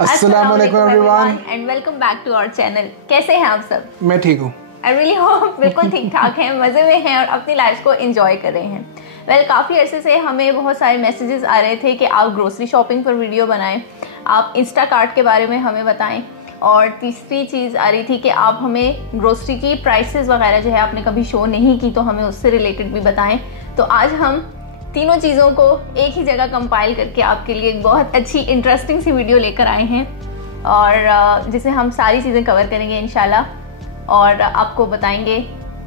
अस्सलामुअलैकुम everyone and welcome back to our channel. कैसे हैं आप सब? मैं ठीक हूँ। आई रियली होप बिल्कुल ठीक ठाक हैं, मज़े में हैं और अपनी लाइफ को एंजॉय कर रहे हैं। वेल, काफ़ी अरसे से हमें बहुत सारे मैसेजेस आ रहे थे कि आप ग्रोसरी शॉपिंग पर वीडियो बनाएं, आप इंस्टाकार्ट के बारे में हमें बताएं, और तीसरी चीज़ आ रही थी कि आप हमें ग्रोसरी की प्राइसेस वगैरह जो है आपने कभी शो नहीं की तो हमें उससे रिलेटेड भी बताएं। तो आज हम तीनों चीज़ों को एक ही जगह कंपाइल करके आपके लिए एक बहुत अच्छी इंटरेस्टिंग सी वीडियो लेकर आए हैं, और जिसे हम सारी चीज़ें कवर करेंगे इंशाल्लाह, और आपको बताएंगे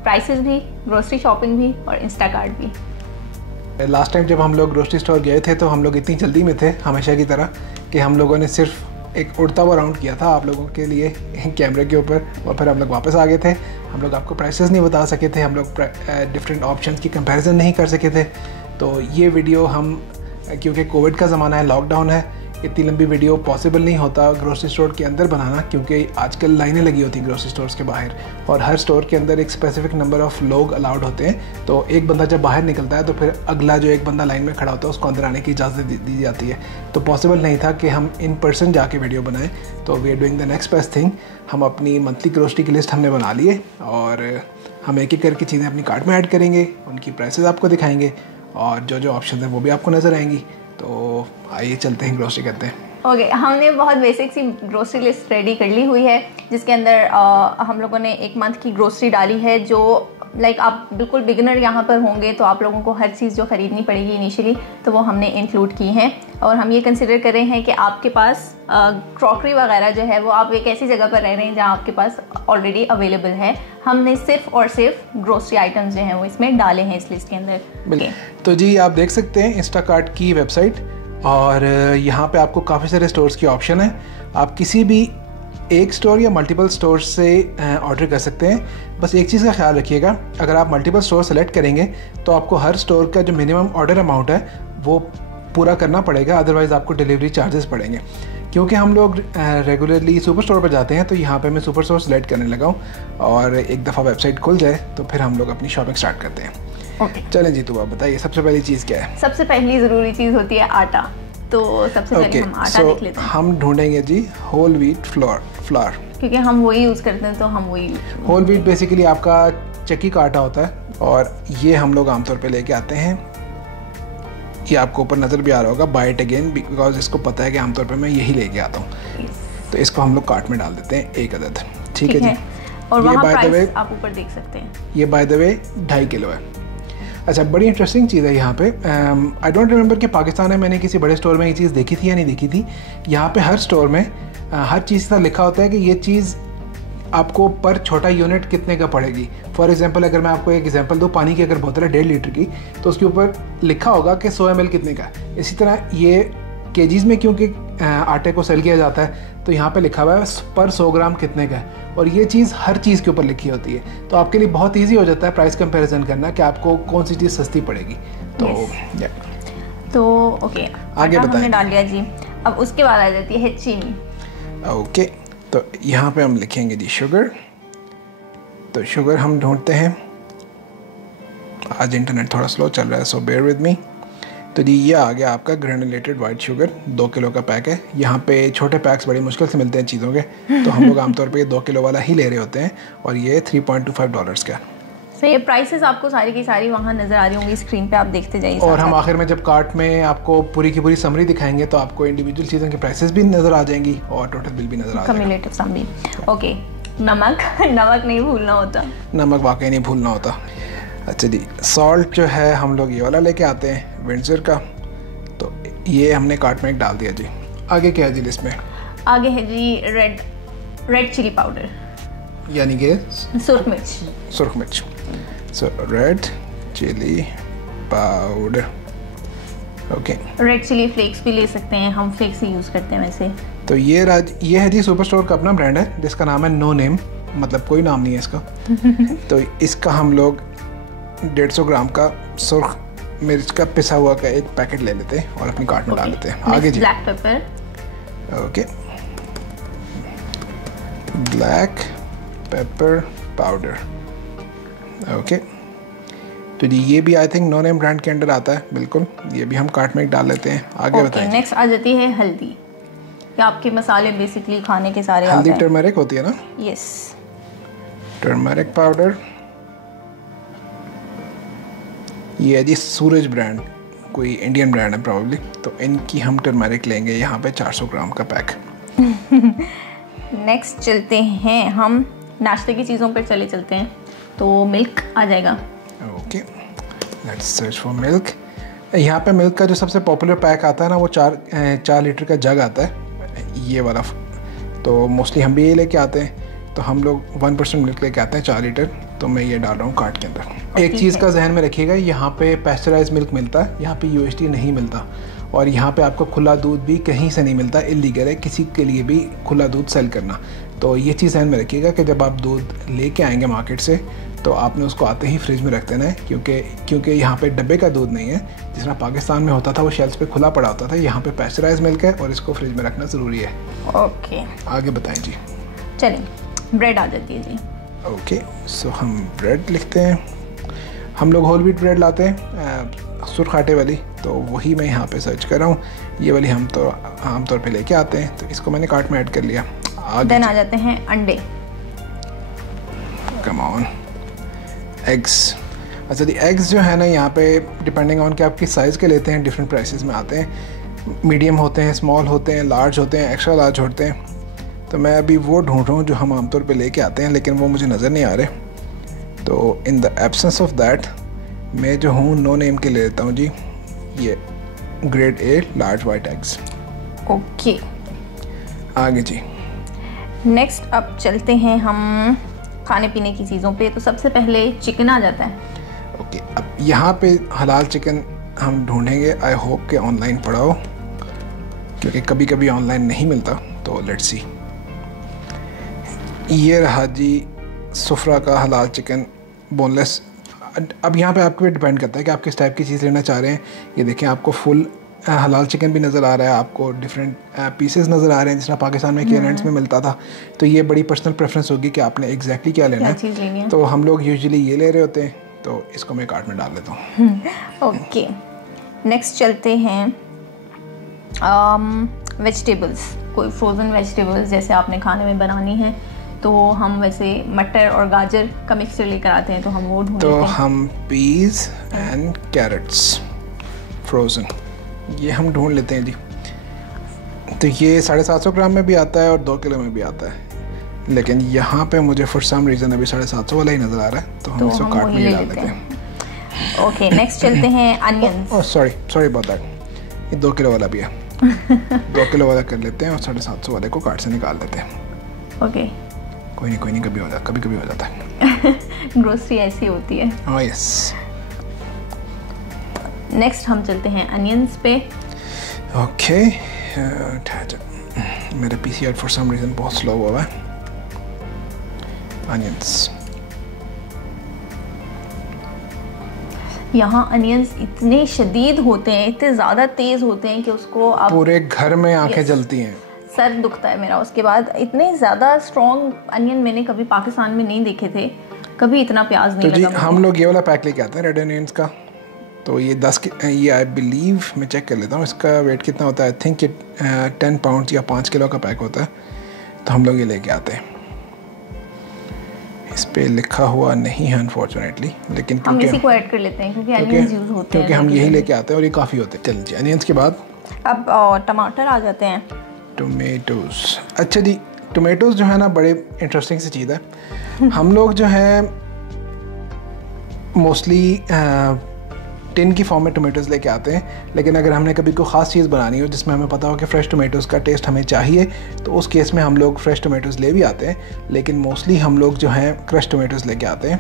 प्राइसेस भी, ग्रोसरी शॉपिंग भी और इंस्टाकार्ट भी। लास्ट टाइम जब हम लोग ग्रोसरी स्टोर गए थे तो हम लोग इतनी जल्दी में थे हमेशा की तरह कि हम लोगों ने सिर्फ एक उड़ता हुआ राउंड किया था आप लोगों के लिए कैमरे के ऊपर, और फिर हम लोग वापस आ गए थे। हम लोग आपको प्राइसेस नहीं बता सके थे, हम लोग डिफरेंट ऑप्शंस की कंपैरिजन नहीं कर सके थे। तो ये वीडियो हम, क्योंकि कोविड का ज़माना है, लॉकडाउन है, इतनी लंबी वीडियो पॉसिबल नहीं होता ग्रोसरी स्टोर के अंदर बनाना, क्योंकि आजकल लाइनें लगी होती हैं ग्रोसरी स्टोर्स के बाहर, और हर स्टोर के अंदर एक स्पेसिफिक नंबर ऑफ़ लोग अलाउड होते हैं। तो एक बंदा जब बाहर निकलता है तो फिर अगला जो एक बंदा लाइन में खड़ा होता है उसको अंदर आने की इजाज़त दी जाती है। तो पॉसिबल नहीं था कि हम इन पर्सन जाके वीडियो बनाएं। तो we are doing the next best thing. हम अपनी मंथली ग्रोसरी की लिस्ट हमने बना ली है, और हम एक एक करके चीज़ें अपनी कार्ट में ऐड करेंगे, उनकी प्राइसेस आपको दिखाएंगे, और जो जो ऑप्शन हैं वो भी आपको नज़र आएंगी। तो आइए चलते हैं, ग्रोसरी करते हैं। ओके, हमने बहुत बेसिक सी ग्रोसरी लिस्ट रेडी कर ली हुई है, जिसके अंदर हम लोगों ने एक मंथ की ग्रोसरी डाली है। जो लाइक आप बिल्कुल बिगिनर यहाँ पर होंगे तो आप लोगों को हर चीज़ जो ख़रीदनी पड़ेगी इनिशियली, तो वो हमने इंक्लूड की हैं। और हम ये कंसिडर कर रहे हैं कि आपके पास क्रॉकरी वगैरह जो है वो आप एक ऐसी जगह पर रह रहे हैं जहाँ आपके पास ऑलरेडी अवेलेबल है। हमने सिर्फ और सिर्फ ग्रोसरी आइटम्स जो हैं वो इसमें डाले हैं इस लिस्ट के अंदर। तो जी आप देख सकते हैं इंस्टाकार्ट की वेबसाइट, और यहाँ पे आपको काफ़ी सारे स्टोर्स की ऑप्शन है। आप किसी भी एक स्टोर या मल्टीपल स्टोर से ऑर्डर कर सकते हैं। बस एक चीज़ का ख्याल रखिएगा, अगर आप मल्टीपल स्टोर सेलेक्ट करेंगे तो आपको हर स्टोर का जो मिनिमम ऑर्डर अमाउंट है वो पूरा करना पड़ेगा, अदरवाइज़ आपको डिलीवरी चार्जेस पड़ेंगे। क्योंकि हम लोग रेगुलरली सुपर स्टोर पर जाते हैं, तो यहाँ पे मैं सुपर स्टोर सेलेक्ट करने लगा हूँ, और एक दफ़ा वेबसाइट खुल जाए तो फिर हम लोग अपनी शॉपिंग स्टार्ट करते हैं। चलें जी, तो आप बताइए सबसे पहली चीज़ क्या है? सबसे पहली ज़रूरी चीज़ होती है आटा। तो सबसे पहले हम आटा देख लेते हैं। हम ढूंढेंगे जी होल व्हीट फ्लोर, क्योंकि हम वही यूज़ करते हैं तो हम वही। होल व्हीट बेसिकली आपका चक्की का आटा होता है, और ये हम लोग आमतौर पे लेके आते हैं। ये आपको ऊपर नज़र भी आ रहा होगा, बाय इट अगेन, बिकॉज इसको पता है कि आमतौर पे मैं यही लेके आता हूँ। तो इसको हम लोग कार्ट में डाल देते हैं, एक अदद। ठीक है जी। और वहाँ प्राइस आप ऊपर देख सकते हैं। ये बाय द वे 2.5 किलो है। अच्छा, बड़ी इंटरेस्टिंग चीज़ है यहाँ पे। आई डोंट रिमेंबर कि पाकिस्तान में मैंने किसी बड़े स्टोर में ये चीज़ देखी थी या नहीं देखी थी। यहाँ पे हर स्टोर में हर चीज़ का लिखा होता है कि ये चीज़ आपको पर छोटा यूनिट कितने का पड़ेगी। फॉर एग्जांपल, अगर मैं आपको एक एग्जांपल दूँ, पानी की अगर बोतल है 1.5 लीटर की, तो उसके ऊपर लिखा होगा कि 100 ml कितने का। इसी तरह ये केजीज़ में क्योंकि आटे को सेल किया जाता है, तो यहाँ पे लिखा हुआ है पर 100 ग्राम कितने का है, और ये चीज़ हर चीज़ के ऊपर लिखी होती है। तो आपके लिए बहुत ईजी हो जाता है प्राइस कंपैरिजन करना कि आपको कौन सी चीज़ सस्ती पड़ेगी। तो ओके, आगे बताएं। हमने डाल लिया जी। अब उसके बाद आ जाती है चीनी। ओके, तो यहाँ पे हम लिखेंगे जी शुगर। तो शुगर हम ढूंढते हैं। आज इंटरनेट थोड़ा स्लो चल रहा है, सो बेयर विद मी। तो जी ये आ गया आपका ग्रेनुलेटेड वाइट शुगर, 2 किलो का पैक है। यहाँ पे छोटे पैक्स बड़ी मुश्किल से मिलते हैं चीज़ों के, तो हम लोग आमतौर पे 2 किलो वाला ही ले रहे होते हैं, और ये $3.25 का। तो ये प्राइसेस आपको सारी की सारी वहाँ नज़र आ रही होंगी स्क्रीन पे, आप देखते जाइए। और हम आखिर में जब कार्ट में आपको पूरी की पूरी समरी दिखाएंगे तो आपको इंडिविजुअल चीज़ों की प्राइसेस भी नज़र आ जाएंगी और टोटल बिल भी नज़र आ जाएगा। Cumulative summary. ओके, नमक नहीं भूलना होता। नमक वाकई नहीं भूलना होता। अच्छा जी, सॉल्ट जो है हम लोग ये वाला लेके आते हैं, विंडसर का। तो ये हमने कार्ट में एक डाल दिया जी। आगे क्या है जी लिस्ट में? आगे है जी रेड चिली पाउडर, यानी कि सुर्ख मिर्च। So red chilli powder. Okay, red chilli flakes भी ले सकते हैं, हम फ्लेक्स ही यूज़ करते हैं वैसे। तो ये है जी सुपर स्टोर का अपना ब्रांड है जिसका नाम है नो नेम, मतलब कोई नाम नहीं है इसका। तो इसका हम लोग 150 ग्राम का सुर्ख मिर्च का पिसा हुआ का एक पैकेट ले लेते हैं और अपनी कार्ट में डाल लेते हैं। आगे जी, black pepper. Okay, black pepper powder. Okay, तो जी ये भी I think no name brand के अंडर आता है, बिल्कुल। ये भी हम कार्ट में डाल लेते हैं। आगे बताएं। नेक्स्ट आ जाती है हल्दी। या आपके मसाले बेसिकली खाने के सारे हल्दी टर्मरिक होती है ना? Yes, turmeric powder. ये है जी सूरज ब्रांड, कोई इंडियन ब्रांड है प्रॉब्ली। तो इनकी हम टर्मरिक लेंगे यहाँ पे 400 ग्राम का पैक। नेक्स्ट चलते हैं हम नाश्ते की चीज़ों पर चलते हैं, तो मिल्क आ जाएगा। Okay, let's search for milk. यहाँ पे मिल्क का जो सबसे पॉपुलर पैक आता है ना, वो 4 लीटर का जग आता है, ये वाला। तो मोस्टली हम भी ये लेके आते हैं। तो हम लोग 1% मिल्क लेके आते हैं 4 लीटर। तो मैं ये डाल रहा हूँ कार्ट के अंदर। एक चीज़ का जहन में रखिएगा, यहाँ पे पैस्चराइज मिल्क मिलता है, यहाँ पे UHT नहीं मिलता। और यहाँ पे आपको खुला दूध भी कहीं से नहीं मिलता, इलीगल है किसी के लिए भी खुला दूध सेल करना। तो ये चीज़ ध्यान में रखिएगा कि जब आप दूध लेके आएंगे मार्केट से, तो आपने उसको आते ही फ्रिज में रख देना है, क्योंकि यहाँ पे डब्बे का दूध नहीं है। जिस तरह पाकिस्तान में होता था वो शेल्फ पे खुला पड़ा होता था, यहाँ पे पैस्चराइज मिल्क है और इसको फ्रिज में रखना ज़रूरी है। ओके, आगे बताएं जी। चलिए ब्रेड आ जाती है जी। ओके, सो हम ब्रेड लिखते हैं। हम लोग होल व्हीट ब्रेड लाते हैं, सुर्ख आटे वाली। तो वही मैं यहाँ पे सर्च कर रहा हूँ। ये वाली हम तो आमतौर पे लेके आते हैं। तो इसको मैंने कार्ट में ऐड कर लिया। देन आ जाते हैं अंडे। Come on, eggs. अच्छा जी, एग्स जो है ना, यहाँ पे डिपेंडिंग ऑन कि आप किस साइज़ के लेते हैं, डिफरेंट प्राइसेस में आते हैं। मीडियम होते हैं, स्मॉल होते हैं, लार्ज होते हैं, एक्स्ट्रा लार्ज होते हैं। तो मैं अभी वो ढूंढ रहा हूँ जो हम आमतौर पे लेके आते हैं, लेकिन वो मुझे नज़र नहीं आ रहे। तो in the absence of that मैं जो हूँ नो नेम के ले लेता हूँ जी, ये grade A large white eggs. Okay, आगे जी। नेक्स्ट अब चलते हैं हम खाने पीने की चीज़ों पे। तो सबसे पहले चिकन आ जाता है। ओके, अब यहाँ पे हलाल चिकन हम ढूंढेंगे। आई होप के ऑनलाइन पड़ा हो, क्योंकि कभी कभी ऑनलाइन नहीं मिलता। तो लेट्स सी। ये रहा जी सुफ्रा का हलाल चिकन, बोनलेस। अब यहाँ पे आपके पे डिपेंड करता है कि आप किस टाइप की चीज़ लेना चाह रहे हैं। ये देखें, आपको फुल हलाल चिकन भी नज़र आ रहा है, आपको डिफरेंट पीसेस नज़र आ रहे हैं, जिस तरह पाकिस्तान में क्लियरेंस में मिलता था। तो ये बड़ी पर्सनल प्रेफरेंस होगी कि आपने एग्जैक्टली क्या लेना है। तो हम लोग यूजुअली ये ले रहे होते हैं, तो इसको मैं कार्ट में डाल देता हूँ। ओके, नेक्स्ट चलते हैं वेजिटेबल्स। कोई फ्रोज़न वेजिटेबल्स जैसे आपने खाने में बनानी है, तो हम वैसे मटर और गाजर का मिक्सचर लेकर आते हैं, तो हम वो ढूंढते हैं। तो हम पीस एंड कैरेट्स फ्रोज़न ये हम ढूंढ लेते हैं जी। तो ये 750 ग्राम में भी आता है और 2 किलो में भी आता है, लेकिन यहाँ पे मुझे फॉर सम रीज़न अभी 750 वाला ही नज़र आ रहा है। तो हम इसको कार्ट में ही डाल देते हैं। ओके, नेक्स्ट चलते हैं अनियंस। सॉरी अबाउट दैट, ये 2 किलो वाला भी है। 2 किलो वाला कर लेते हैं और 750 वाले को कार्ट से निकाल देते हैं। ओके, कोई नहीं, कभी कभी हो जाता है। ग्रोसरी ऐसी होती है। Oh yes. नेक्स्ट हम चलते हैं अनियंस पे। ओके, मेरा PCR फॉर सम रीज़न बहुत स्लो हुआ है। अनियंस, यहाँ अनियंस इतने शदीद होते हैं, इतने ज़्यादा तेज़ होते हैं कि उसको आप पूरे घर में आंखें जलती हैं। सर दुखता है मेरा उसके बाद। इतने ज़्यादा स्ट्रॉन्ग अनियन मैंने कभी पाकिस्तान में नहीं देखे थे, कभी इतना प्याज नहीं लगा। तो हम लोग ये वाला पैक लेके आते हैं रेड अनियंस का। तो ये 10 ये आई बिलीव, मैं चेक कर लेता हूँ इसका वेट कितना होता है। आई थिंक ये 10 पाउंड या 5 किलो का पैक होता है। तो हम लोग ये लेके आते हैं। इस पे लिखा हुआ नहीं है अनफॉर्चुनेटली, लेकिन हम इसी को ऐड कर लेते हैं क्योंकि अनियंस यूज़ होते हैं, क्योंकि हम यही लेके आते हैं और ये काफ़ी होते हैं। चलिए, अनियंस के बाद अब टमाटर आ जाते हैं। टोमेटोज़। अच्छा जी, टोमेटोज़ जो है ना, बड़े इंटरेस्टिंग सी चीज़ है। हम लोग जो है मोस्टली टिन की फॉर्म में टोमेटोज़ लेके आते हैं, लेकिन अगर हमने कभी कोई ख़ास चीज़ बनानी हो जिसमें हमें पता हो कि फ़्रेश टोमेटोज़ का टेस्ट हमें चाहिए, तो उस केस में हम लोग फ़्रेश टोमेटोज़ ले भी आते हैं। लेकिन मोस्टली हम लोग जो हैं क्रश टोमेटोज़ लेके आते हैं,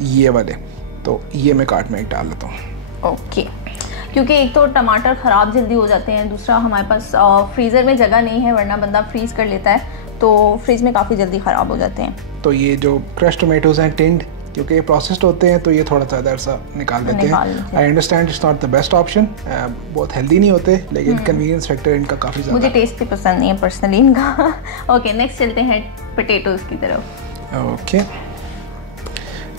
ये वाले। तो ये मैं कार्ट में एक डाल लेता हूँ। ओके, क्योंकि एक तो टमाटर ख़राब जल्दी हो जाते हैं, दूसरा हमारे पास फ्रीज़र में जगह नहीं है, वरना बंदा फ्रीज़ कर लेता है, तो फ्रिज में काफ़ी जल्दी ख़राब हो जाते हैं। तो ये जो क्रश टोमेटोज़ हैं टिंड, क्योंकि ये प्रोसेस्ड होते हैं, तो ये थोड़ा ज़्यादा अरसा निकाल देते हैं। I understand it's not the best option, बहुत हेल्दी नहीं होते, लेकिन कन्वीनियंस फैक्टर इनका काफ़ी ज़्यादा। मुझे टेस्ट भी पसंद नहीं है पर्सनली इनका। ओके, नेक्स्ट चलते हैं पोटैटोज़ की तरफ। ओके,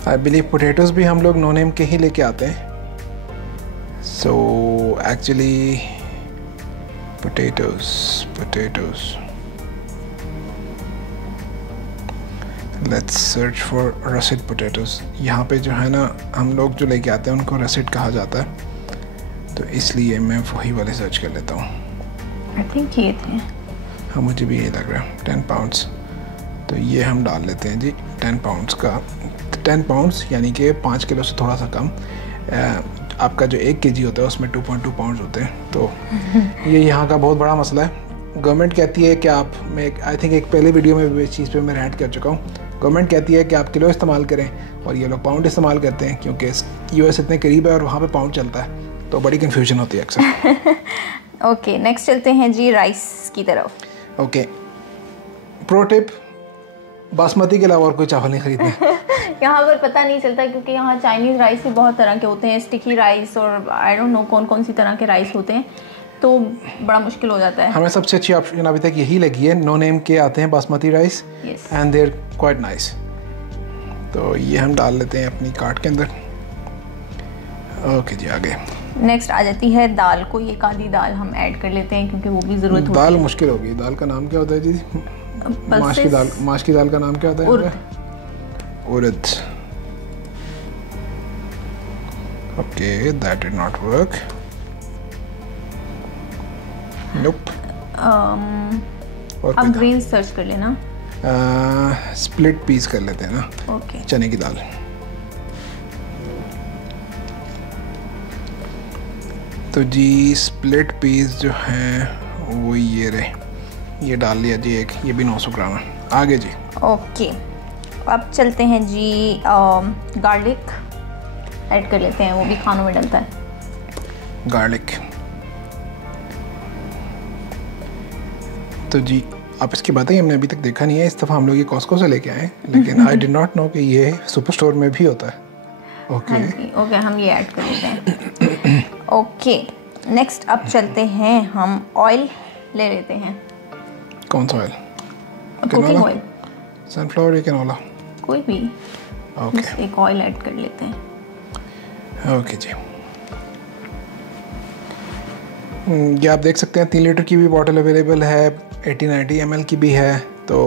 आई बिलीव पोटैटोज़ भी हम लोग नो नेम के ही लेके आते हैं। So actually potatoes. Let's search for russet potatoes. यहाँ पे जो है ना हम लोग जो लेके आते हैं उनको रसेट कहा जाता है, तो इसलिए मैं वही वाले सर्च कर लेता हूँ। आई थिंक ये थे। हाँ मुझे भी यही लग रहा है। 10 पाउंड्स, तो ये हम डाल लेते हैं जी 10 पाउंड्स का। 10 पाउंड्स यानी कि 5 किलो से थोड़ा सा कम। आपका जो 1 kg होता है उसमें 2.2 पाउंड्स होते हैं, तो ये यहाँ का बहुत बड़ा मसला है। गवर्नमेंट कहती है कि आप, मैं आई थिंक एक पहले वीडियो में भी इस चीज़ पे मैं रैंट कर चुका हूँ। गवर्नमेंट कहती है कि आप किलो इस्तेमाल करें और ये लोग पाउंड इस्तेमाल करते हैं, क्योंकि US इतने करीब है और वहाँ पे पाउंड चलता है, तो बड़ी कन्फ्यूजन होती है अक्सर। ओके, नेक्स्ट चलते हैं जी राइस की तरफ। ओके, प्रो टिप, बासमती के अलावा और कोई चावल नहीं खरीदना। यहाँ पर पता नहीं चलता क्योंकि यहाँ चाइनीज़ राइस भी बहुत तरह के होते हैं, स्टिकी राइस और आई डोंट नो कौन कौन सी तरह के राइस होते हैं, तो बड़ा मुश्किल हो जाता है। हमें सबसे अच्छी ऑप्शन अभी तक यही लगी है, नो नेम के आते हैं basmati rice and they're quite nice. तो ये हम डाल लेते हैं अपनी कार्ट के अंदर। ओके जी, आगे नेक्स्ट आ जाती है दाल। कोई एक आधी दाल हम ऐड कर लेते हैं क्योंकि वो भी ज़रूरत होती है। दाल मुश्किल होगी। दाल का नाम क्या होता है जी? माश की दाल का नाम क्या होता है? उर्द। Okay, that did not work. Nope. अब ग्रीन सर्च कर लेना। स्प्लिट पीस कर लेते हैं ना। ओके, चने की दाल। तो जी स्प्लिट पीस जो हैं वो ये रहे, ये डाल लिया जी एक, ये भी 900 ग्राम है। आगे जी। ओके, अब चलते हैं जी गार्लिक ऐड कर लेते हैं, वो भी खानों में डलता है। गार्लिक, तो जी आप इसकी बातें हमने अभी तक देखा नहीं है, इस दफ़ा हम लोग ये कॉस्को से लेके आए, लेकिन आई डिड नॉट नो कि ये सुपर स्टोर में भी होता है। ओके ओके, हम ये ऐड कर लेते हैं। ओके, नेक्स्ट अब चलते हैं, हम ऑयल ले लेते हैं। कौन सा ऑयल? कुकिंग ऑयल, सनफ्लावर या कैनोला, कोई भी। ओके, एक ऑयल ऐड कर लेते हैं। ओके जी। ये आप देख सकते हैं 3 लीटर की भी बॉटल अवेलेबल है, 80-90 ml की भी है, तो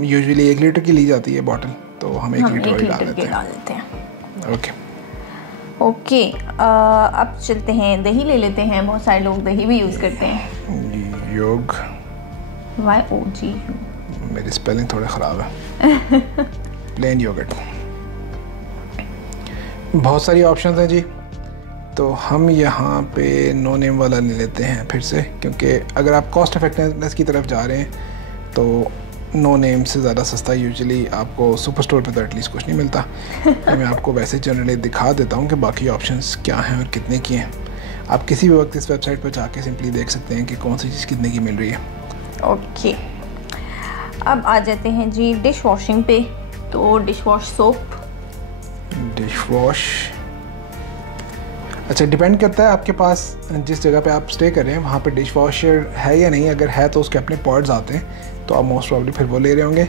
यूजुअली 1 लीटर की ली जाती है बॉटल, तो हम 1 लीटर ऑयल डाल देते हैं। ओके ओके, अब चलते हैं, दही ले लेते हैं। बहुत सारे लोग दही भी यूज़ करते हैं। योग, YOG, मेरी स्पेलिंग थोड़ा ख़राब है। Plain yoghurt. बहुत सारी ऑप्शंस हैं जी, तो हम यहाँ पे नो नेम वाला ले लेते हैं फिर से, क्योंकि अगर आप कॉस्ट इफेक्टिवनेस की तरफ जा रहे हैं तो नो नेम से ज़्यादा सस्ता यूजुअली आपको सुपर स्टोर पे तो एटलीस्ट कुछ नहीं मिलता। तो मैं आपको वैसे जनरली दिखा देता हूँ कि बाकी ऑप्शंस क्या हैं और कितने की हैं। आप किसी भी वक्त इस वेबसाइट पर जाके सिंपली देख सकते हैं कि कौन सी चीज़ कितने की मिल रही है। ओके, अब आ जाते हैं जी डिश वॉशिंग पे। तो dish wash soap, dish wash, अच्छा डिपेंड करता है आपके पास जिस जगह पे आप स्टे कर रहे हैं वहाँ पे डिश वॉशर है या नहीं। अगर है तो उसके अपने पॉड्स आते हैं, तो आप मोस्ट प्रॉब्ली फिर वो ले रहे होंगे।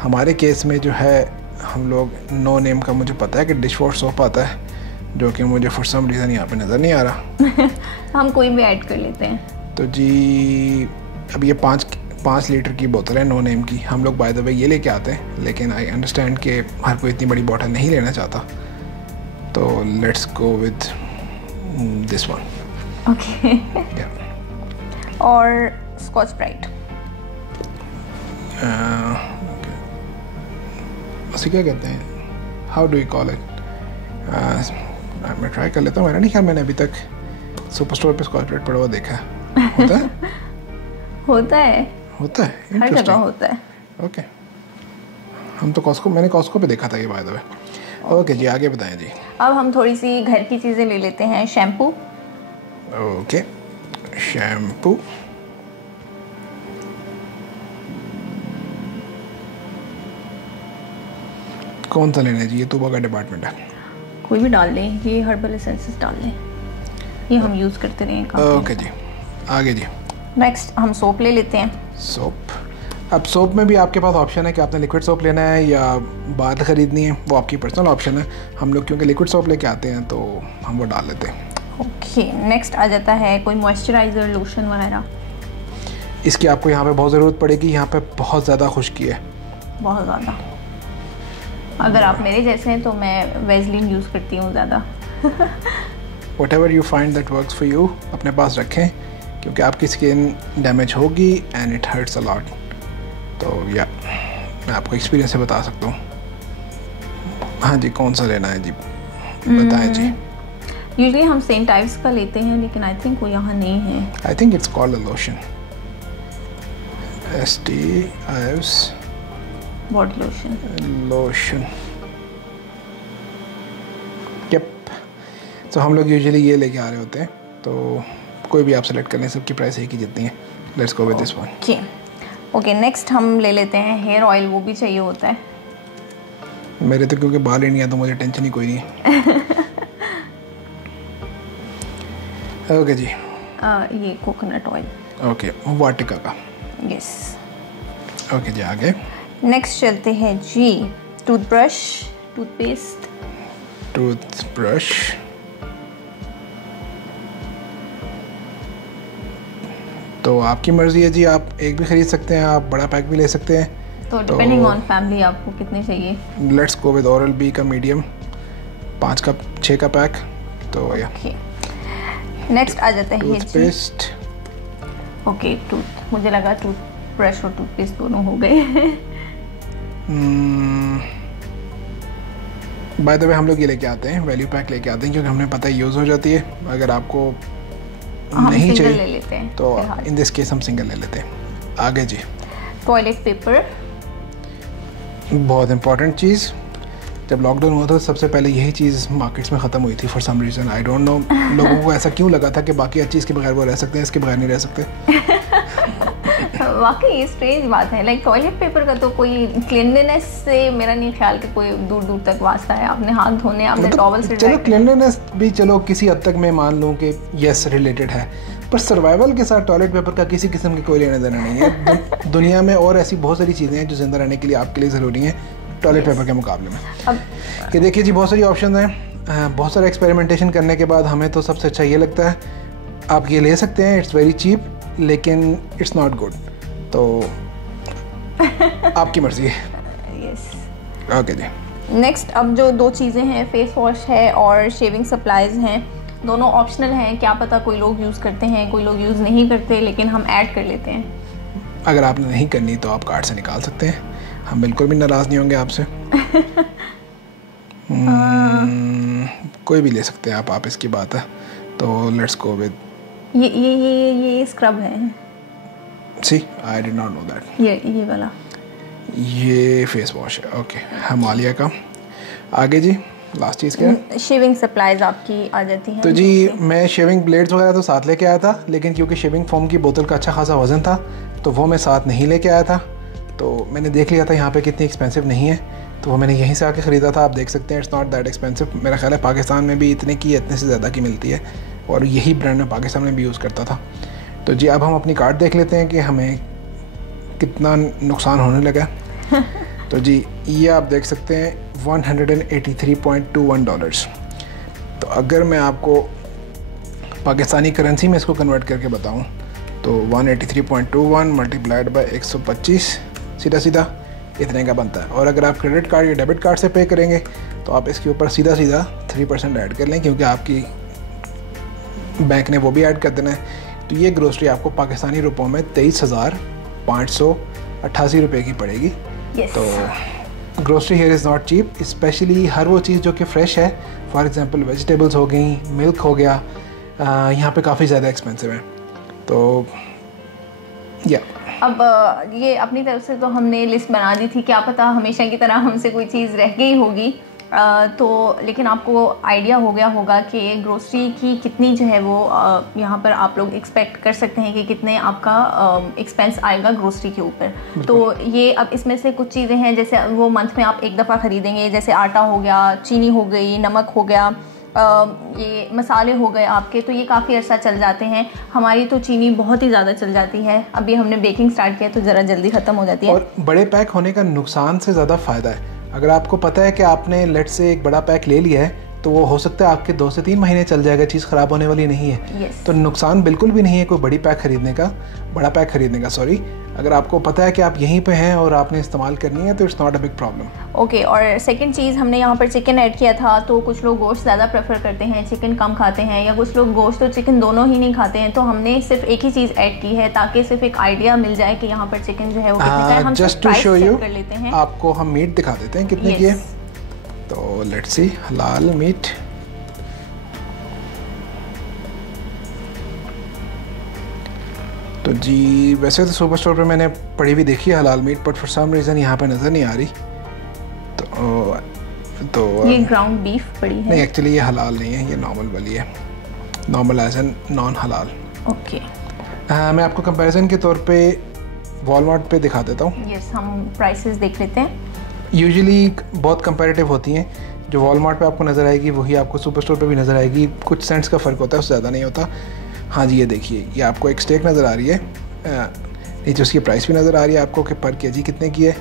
हमारे केस में जो है हम लोग नो नेम का, मुझे पता है कि डिश वॉश सोप आता है, जो कि मुझे फॉर सम रीज़न यहाँ पे नज़र नहीं आ रहा। हम कोई भी ऐड कर लेते हैं। तो जी अब ये 5 लीटर की बोतल है नो नेम की, हम लोग बाय द वे ये लेके आते हैं, लेकिन आई अंडरस्टैंड कि हर कोई इतनी बड़ी बोतल नहीं लेना चाहता, तो let's go with this one. Okay. Yeah. और स्कॉच ब्राइट। उसे क्या कहते हैं? How do you call it? मैं ट्राई कर लेता हूँ। मेरा नहीं ख्याल मैंने अभी तक सुपर स्टोर पे स्कॉच ब्राइट पड़ा हुआ देखा है। होता है? होता है। हर जगह होता है। ओके, हम तो मैंने कॉस्को पे देखा था ये बाय द वे। ओके जी, आगे बताएं जी। अब हम थोड़ी सी घर की चीज़ें ले लेते हैं। शैम्पू। ओके, शैम्पू, कौन सा लेना है जी? ये तोबा का डिपार्टमेंट है, कोई भी डाल लें, ये हर्बल एसेंसेस डाल लें, ये हम यूज़ करते रहे। ओके जी, आगे जी। नेक्स्ट हम सोप ले लेते हैं। सोप, अब सोप में भी आपके पास ऑप्शन है कि आपने लिक्विड सोप लेना है या बाहर ख़रीदनी है, वो आपकी पर्सनल ऑप्शन है। हम लोग क्योंकि लिक्विड सोप लेके आते हैं तो हम वो डाल लेते हैं। ओके, नेक्स्ट आ जाता है कोई मॉइस्चराइज़र, लोशन वगैरह। इसकी आपको यहाँ पे बहुत ज़रूरत पड़ेगी, यहाँ पे बहुत ज़्यादा खुश्की है, बहुत ज़्यादा। अगर आप मेरे जैसे हैं तो मैं वेज़लिन यूज़ करती हूँ ज़्यादा। Whatever you find that works for you अपने पास रखें, क्योंकि आपकी स्किन डैमेज होगी and it hurts a lot. तो या मैं आपको एक्सपीरियंस से बता सकता हूँ। हाँ जी, कौन सा लेना है जी, बताएं जी। यूजुअली हम सेम टाइप्स का लेते हैं, लेकिन आई थिंक वो यहाँ नहीं है। I think it's called a lotion, STIVS body lotion. Lotion, yup. तो हम लोग यूजुअली ये लेके आ रहे होते हैं, तो कोई भी आप सेलेक्ट कर लें, सबकी प्राइस एक ही जितनी है। Let's go with this one. Okay, next हम ले लेते हैं हेयर ऑयल, वो भी चाहिए होता है। मेरे तो क्योंकि बाल ही नहीं है तो मुझे टेंशन ही कोई नहीं है। ओके जी, ये कोकोनट ऑयल। ओके, वाटिका का। यस। ओके जी, आगे नेक्स्ट चलते हैं जी, टूथब्रश, टूथपेस्ट। टूथब्रश, तो आपकी मर्जी है जी, आप एक भी खरीद सकते हैं, आप बड़ा पैक भी ले सकते हैं। तो डिपेंडिंग ऑन फैमिली आपको कितने चाहिए। Let's go with Oral B का मीडियम, 5 का 6 का पैक। तो या नेक्स्ट आ जाता है टूथपेस्ट। ओके, मुझे लगा टूथब्रश और टूथपेस्ट दोनों हो गए। बाय द वे हम लोग ये लेके आते हैं, वैल्यू पैक लेके आते हैं, क्योंकि हमें पता है यूज़ हो जाती है। अगर आपको नहीं चाहिए ले लेते हैं, तो इन दिस केस हम सिंगल ले लेते हैं। आगे जी, टॉयलेट पेपर, बहुत इंपॉर्टेंट चीज़। जब लॉकडाउन हुआ था सबसे पहले यही चीज़ मार्केट्स में ख़त्म हुई थी for some reason, I don't know. लोगों को ऐसा क्यों लगा था कि बाकी हर चीज़ के बगैर वो रह सकते हैं, इसके बगैर नहीं रह सकते। वाकई स्ट्रेंज बात है। लाइक टॉयलेट पेपर का तो कोई क्लीनलीनेस से मेरा नहीं ख्याल कि कोई दूर दूर तक वास्ता है। आपने हाथ धोने, आपने टॉवल से, चलो क्लीनलीनेस भी चलो किसी हद तक मैं मान लूँ कि यस रिलेटेड है, पर सर्वाइवल के साथ टॉयलेट पेपर का किसी किस्म की कोई लेना देना नहीं है। दुनिया में और ऐसी बहुत सारी चीज़ें हैं जो जिंदा रहने के लिए आपके लिए ज़रूरी हैं टॉयलेट पेपर के मुकाबले में। अब ये देखिए जी, बहुत सारी ऑप्शन हैं, बहुत सारा एक्सपेरिमेंटेशन करने के बाद हमें तो सबसे अच्छा ये लगता है, आप ये ले सकते हैं, इट्स वेरी चीप, लेकिन इट्स नॉट गुड। तो आपकी मर्जी है। यस। ओके जी, नेक्स्ट अब जो 2 चीज़ें हैं, फेस वॉश है और शेविंग सप्लाइज हैं। दोनों ऑप्शनल हैं, क्या पता कोई लोग यूज़ करते हैं, कोई लोग यूज़ नहीं करते, लेकिन हम ऐड कर लेते हैं। अगर आपने नहीं करनी तो आप कार्ड से निकाल सकते हैं, हम बिल्कुल भी नाराज़ नहीं होंगे आपसे। कोई भी ले सकते हैं आप इसकी बात है। तो लेट्स गो विद ये स्क्रब है। See, I did not know that. ये वाला, ये फेस वॉश है। ओके, हिमालय का। आगे जी, लास्ट चीज़ क्या है? शेविंग सप्लाइज आपकी आ जाती हैं। तो जी मैं शेविंग ब्लेड्स वगैरह तो साथ लेके आया था, लेकिन क्योंकि शेविंग फोम की बोतल का अच्छा खासा वज़न था तो वो मैं साथ नहीं लेके आया था। तो मैंने देख लिया था यहाँ पे कितनी एक्सपेंसिव नहीं है, तो वो मैंने यहीं से आके ख़रीदा था। आप देख सकते हैं, इट्स नॉट दैट एक्सपेंसिव। मेरा ख्याल है पाकिस्तान में भी इतने से ज़्यादा की मिलती है, और यही ब्रांड मैं पाकिस्तान में भी यूज़ करता था। तो जी अब हम अपनी कार्ड देख लेते हैं कि हमें कितना नुकसान होने लगा। तो जी ये आप देख सकते हैं $183.21। तो अगर मैं आपको पाकिस्तानी करेंसी में इसको कन्वर्ट करके बताऊं तो 183.21 मल्टीप्लाइड बाय 125 सीधा सीधा इतने का बनता है। और अगर आप क्रेडिट कार्ड या डेबिट कार्ड से पे करेंगे तो आप इसके ऊपर सीधा सीधा 3% ऐड कर लें, क्योंकि आपकी बैंक ने वो भी ऐड कर देना है। तो ये ग्रोसरी आपको पाकिस्तानी रुपयों में 23,588 रुपये की पड़ेगी। yes. तो grocery here is not cheap, especially हर वो चीज़ जो कि फ़्रेश है। फॉर एग्जांपल वेजिटेबल्स हो गई, मिल्क हो गया, यहाँ पे काफ़ी ज़्यादा एक्सपेंसिव है। तो या अब ये अपनी तरफ से तो हमने लिस्ट बना दी थी, क्या पता हमेशा की तरह हमसे कोई चीज़ रह गई होगी, तो लेकिन आपको आइडिया हो गया होगा कि ग्रोसरी की कितनी जो है वो यहाँ पर आप लोग एक्सपेक्ट कर सकते हैं कि कितने आपका एक्सपेंस आएगा ग्रोसरी के ऊपर। तो ये अब इसमें से कुछ चीज़ें हैं, जैसे वो मंथ में आप एक दफ़ा ख़रीदेंगे, जैसे आटा हो गया, चीनी हो गई, नमक हो गया, ये मसाले हो गए आपके, तो ये काफ़ी अर्सा चल जाते हैं। हमारी तो चीनी बहुत ही ज़्यादा चल जाती है, अभी हमने बेकिंग स्टार्ट किया तो ज़रा जल्दी ख़त्म हो जाती है। और बड़े पैक होने का नुकसान से ज़्यादा फ़ायदा है। अगर आपको पता है कि आपने लेट से एक बड़ा पैक ले लिया है तो वो हो सकता है आपके 2 से 3 महीने चल जाएगा, चीज़ ख़राब होने वाली नहीं है। तो नुकसान बिल्कुल भी नहीं है कोई बड़ा पैक खरीदने का सॉरी। अगर आपको पता है कि आप यहीं पे हैं और आपने इस्तेमाल करनी है तो it's not a big problem. Okay, और सेकंड चीज़, हमने यहाँ पर चिकन ऐड किया था, तो कुछ लोग गोश्त ज़्यादा प्रेफर करते हैं, चिकन कम खाते हैं, या कुछ लोग गोश्त और चिकन दोनों ही नहीं खाते हैं, तो हमने सिर्फ एक ही चीज़ ऐड की है ताकि सिर्फ एक आइडिया मिल जाए कि यहाँ पर चिकन जो है वो कितने का है। हम जस्ट टू शो यू कर लेते हैं, आपको हम मीट दिखा देते हैं कितने की है। तो लेट्स सी, हलाल मीट, तो जी वैसे तो सुपर स्टोर पे मैंने पड़ी हुई देखी है हलाल meat, but for some reason यहाँ पे नज़र नहीं आ रही। तो ये ग्राउंड बीफ पड़ी है। नहीं, एक्चुअली ये हलाल नहीं है, ये नॉर्मल वाली है, नॉर्मल एज एन नॉन हलाल। ओके, मैं आपको कंपैरिजन के तौर पे वॉलमार्ट पे दिखा देता हूँ। यस, हम प्राइसेस देख लेते हैं। यूजुअली बहुत कंपैरेटिव होती हैं, जो वॉलमार्ट पे आपको नज़र आएगी वही आपको सुपर स्टोर पे भी नज़र आएगी, कुछ सेंट्स का फ़र्क होता है, उससे ज़्यादा नहीं होता। हाँ जी, ये देखिए, ये आपको एक स्टेक नज़र आ रही है, नीचे उसकी प्राइस भी नज़र आ रही है आपको कि पर केजी कितने की है।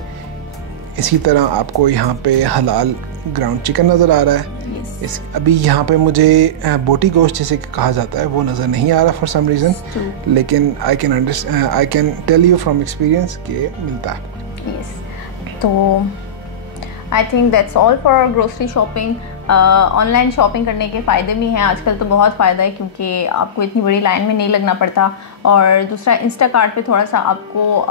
इसी तरह आपको यहाँ पे हलाल ग्राउंड चिकन नज़र आ रहा है। इस अभी यहाँ पे मुझे बोटी गोश्त जिसे कहा जाता है वो नज़र नहीं आ रहा फॉर सम रीज़न, लेकिन I can tell you from experience कि मिलता है। तो I think that's all for grocery shopping. Online shopping करने के फ़ायदे भी हैं, आजकल तो बहुत फ़ायदा है क्योंकि आपको इतनी बड़ी लाइन में नहीं लगना पड़ता, और दूसरा इंस्टाकार्ट पे थोड़ा सा आपको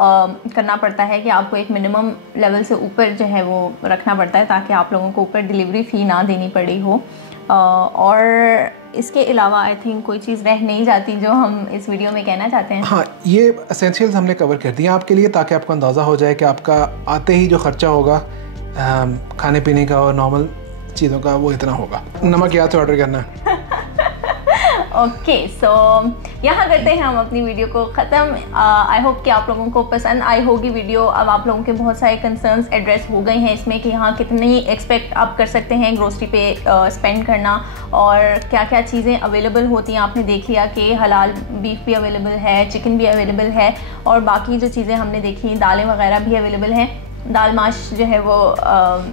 करना पड़ता है कि आपको एक मिनिमम लेवल से ऊपर जो है वो रखना पड़ता है ताकि आप लोगों को ऊपर डिलीवरी फ़ी ना देनी पड़ी हो। और इसके अलावा आई थिंक कोई चीज़ रह नहीं जाती जो हम इस वीडियो में कहना चाहते हैं। हाँ, ये एसेंशियल्स हमने कवर कर दिया आपके लिए ताकि आपको अंदाज़ा हो जाए कि आपका आते ही जो ख़र्चा होगा खाने पीने का और नॉर्मल चीज़ों का वो इतना होगा। नमक याद से ऑर्डर करना है। ओके, सो यहाँ करते हैं हम अपनी वीडियो को ख़त्म। आई होप कि आप लोगों को पसंद आई होगी वीडियो। अब आप लोगों के बहुत सारे कंसर्न्स एड्रेस हो गए हैं इसमें कि यहाँ कितनी एक्सपेक्ट आप कर सकते हैं ग्रोसरी पे स्पेंड करना, और क्या क्या चीज़ें अवेलेबल होती हैं। आपने देख लिया कि हलाल बीफ भी अवेलेबल है, चिकन भी अवेलेबल है, और बाकी जो चीज़ें हमने देखी दालें वगैरह भी अवेलेबल हैं। दाल माश जो है वो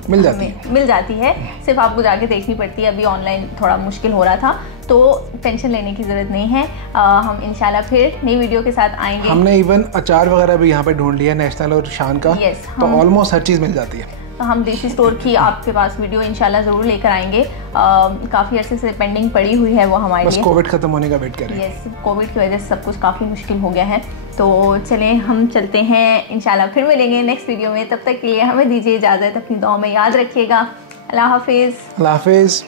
मिल जाती है, सिर्फ आपको जाके देखनी पड़ती है। अभी ऑनलाइन थोड़ा मुश्किल हो रहा था, तो टेंशन लेने की ज़रूरत नहीं है। हम इंशाल्लाह फिर नई वीडियो के साथ आएंगे। हमने इवन अचार वगैरह भी यहाँ पे ढूंढ लिया नेशनल और शान का। तो ऑलमोस्ट हर चीज़ मिल जाती है। तो हम देसी स्टोर की आपके पास वीडियो इंशाल्लाह ज़रूर लेकर आएंगे। काफ़ी अरसे से पेंडिंग पड़ी हुई है वो हमारे लिए, कोविड ख़त्म होने का वेट कर रहे हैं। यस, कोविड की वजह से सब कुछ काफ़ी मुश्किल हो गया है। तो चलें हम चलते हैं, इंशाल्लाह फिर मिलेंगे नेक्स्ट वीडियो में। तब तक के लिए हमें दीजिए इजाज़त, अपनी दुआ में याद रखिएगा। अल्लाह हाफिज़। अल्लाह हाफिज़।